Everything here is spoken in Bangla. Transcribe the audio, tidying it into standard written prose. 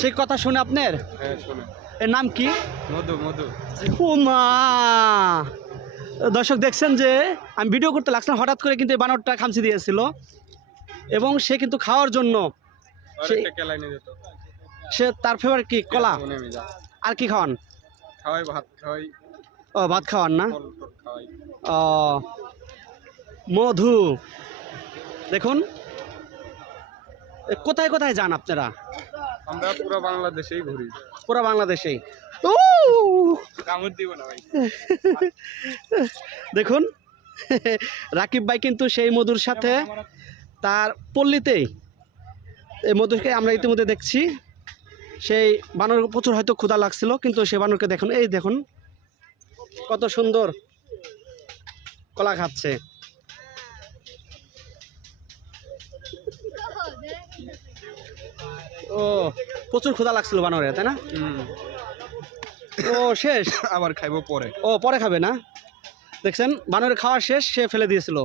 সেই কথা শুনে আপনার? হ্যাঁ শুনে। এর নাম কি? মধু মধু। ও মা, দর্শক দেখছেন যে আমি ভিডিও করতে লাগছিলাম, হঠাৎ করে কিন্তু এই বানরটা খামচি দিয়েছিল এবং সে কিন্তু খাওয়ার জন্য আরেকটা কেলাই নিয়ে যেত। সে তার ফেভারিট কি কলা? মনে আমি যা আর কি খাওয়ান? খাওয়াই ভাত খাওয়াই ও ভাত খাওয়ান না? ফল টল খাওয়াই। ও মধু। দেখুন কোথায় কোথায় যান আপনারা? আমরা পুরো বাংলাদেশেই ঘুরি। পুরো বাংলাদেশেই। ও কামড় দিব না ভাই। দেখুন রাকিব ভাই কিন্তু সেই মধুর সাথে তার পল্লীতেই এই মধুকে আমরা ইতিমধ্যে দেখছি। সেই বানর প্রচুর হয়তো ক্ষুধা লাগছিল, কিন্তু সেই বানরকে দেখুন, এই দেখুন কত সুন্দর কলা খাচ্ছে। ও প্রচুর ক্ষুধা লাগছিল বানরে, তাই না? ও শেষ, আবার খাইবো পরে। ও পরে খাবে না? দেখছেন বানরের খাওয়া শেষ, সে ফেলে দিয়েছিল।